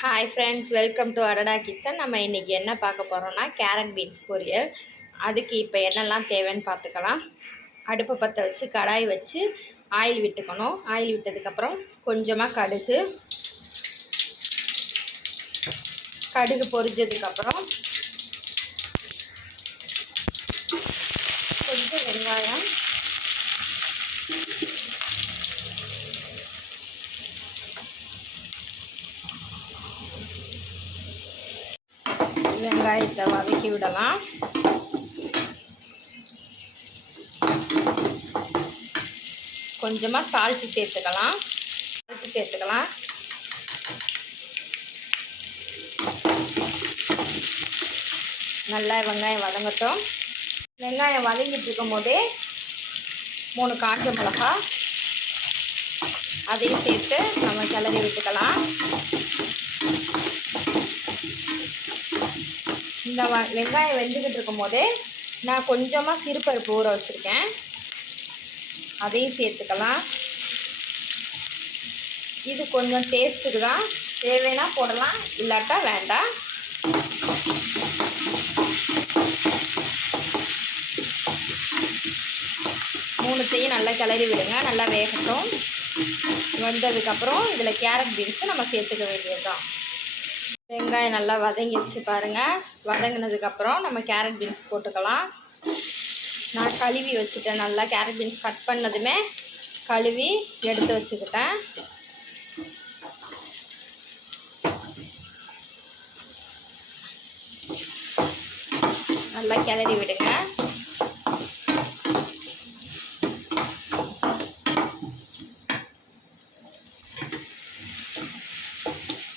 Hi friends, welcome to அடடா kitchen. நம்ம இன்றைக்கி என்ன பார்க்க போகிறோம்னா கேரட் பீன்ஸ் பொரியல். அதுக்கு இப்போ என்னெல்லாம் தேவைன்னு பார்த்துக்கலாம். அடுப்பை பற்ற வச்சு கடாய் வச்சு ஆயில் விட்டுக்கணும். ஆயில் விட்டதுக்கப்புறம் கொஞ்சமாக கடுகு பொரிஞ்சதுக்கப்புறம் கொஞ்சம் வெங்காயம், வெங்காயத்தை வதக்கி விடலாம். கொஞ்சமாக சால்ட்டு சேர்த்துக்கலாம். நல்லா வெங்காயம் வதங்கட்டும். வெங்காயம் வதங்கிட்டு இருக்கும் போதே 3 காஞ்ச மிளகா அதையும் சேர்த்து நம்ம கிளறி விட்டுக்கலாம். இந்த வெங்காயம் வெந்துக்கிட்டு இருக்கும் போதே நான் கொஞ்சமாக சிறுபருப்பு ஊற வச்சுருக்கேன், அதையும் சேர்த்துக்கலாம். இது கொஞ்சம் டேஸ்ட்டுக்கு தான், தேவைன்னா போடலாம், இல்லாட்டா வேண்டாம். மூணுத்தையும் நல்லா கிளறி விடுங்க. நல்லா வேகட்டும். வந்ததுக்கப்புறம் இதில் கேரட் பீன்ஸை நம்ம சேர்த்துக்க வேண்டியது தான். வெங்காயம் நல்லா வதங்கிடுச்சு பாருங்கள். வதங்கினதுக்கப்புறம் நம்ம கேரட் பீன்ஸ் போட்டுக்கலாம். நான் கழுவி வச்சுட்டேன். நல்லா கேரட் பீன்ஸ் கட் பண்ணதுமே கழுவி எடுத்து வச்சுக்கிட்டேன். நல்லா கிளறி விடுங்க.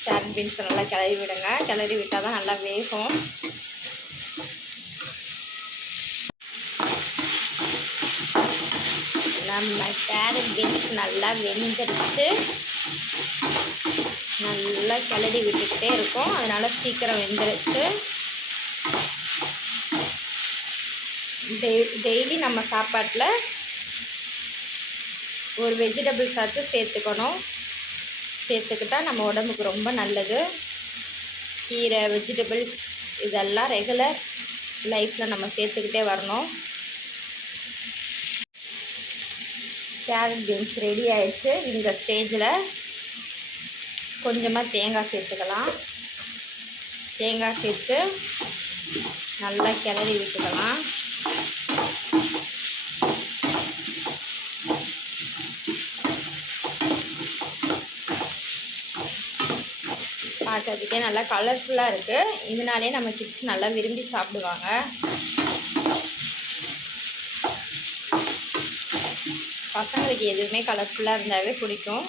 கேரட் பீன்ஸை நல்லா கிளறி விடுங்க. கிளறி விட்டால் தான் நல்லா வேகும். நம்ம கேரட் பீன்ஸ் நல்லா வெந்துடுச்சு. நல்லா கிளறி விட்டுக்கிட்டே இருக்கும், அதனால் சீக்கிரம் வெந்துடுச்சு. டெய்லி நம்ம சாப்பாட்டில் ஒரு வெஜிடபிள்ஸ் ஆச்சு சேர்த்துக்கணும். சேர்த்துக்கிட்டால் நம்ம உடம்புக்கு ரொம்ப நல்லது. கீரை, வெஜிடபிள்ஸ் இதெல்லாம் ரெகுலர் லைஃப்பில் நம்ம சேர்த்துக்கிட்டே வரணும். கேரட் பீன்ஸ் ரெடி ஆகிடுச்சு. இந்த ஸ்டேஜில் கொஞ்சமாக தேங்காய் சேர்த்துக்கலாம். தேங்காய் சேர்த்து நல்லா கிளறி விட்டுக்கலாம். பார்க்கறதுக்கே நல்லா கலர்ஃபுல்லாக இருக்குது. இதனாலே நம்ம கிட்ஸ் நல்லா விரும்பி சாப்பிடுவாங்க. பசங்களுக்கு எதுவுமே கலர்ஃபுல்லாக இருந்தாவே பிடிக்கும்.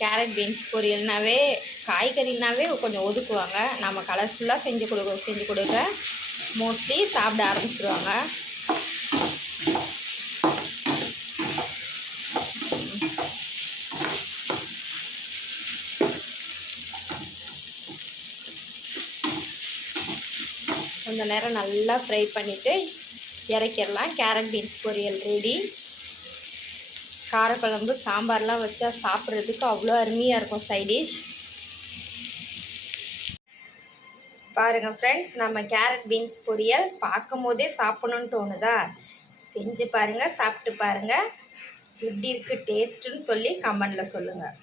கேரட் பீன்ஸ் பொரியல்னாவே, காய்கறினாவே கொஞ்சம் ஒதுக்குவாங்க. நம்ம கலர்ஃபுல்லாக செஞ்சு கொடுக்க மோஸ்ட்லி சாப்பிட ஆரம்பிச்சிடுவாங்க. கொஞ்ச நேரம் நல்லா ஃப்ரை பண்ணிவிட்டு இறக்கிடலாம். கேரட் பீன்ஸ் பொரியல் ரெடி. காரக்குழம்பு, சாம்பார்லாம் வச்சா சாப்பிட்றதுக்கு அவ்வளோ அருமையாக இருக்கும் சைடிஷ். பாருங்கள் ஃப்ரெண்ட்ஸ், நம்ம கேரட் பீன்ஸ் பொரியல் பார்க்கும் போதே சாப்பிடணுன்னு தோணுதா? செஞ்சு பாருங்கள், சாப்பிட்டு பாருங்கள், எப்படி இருக்குது டேஸ்ட்டுன்னு சொல்லி கமெண்டில் சொல்லுங்கள்.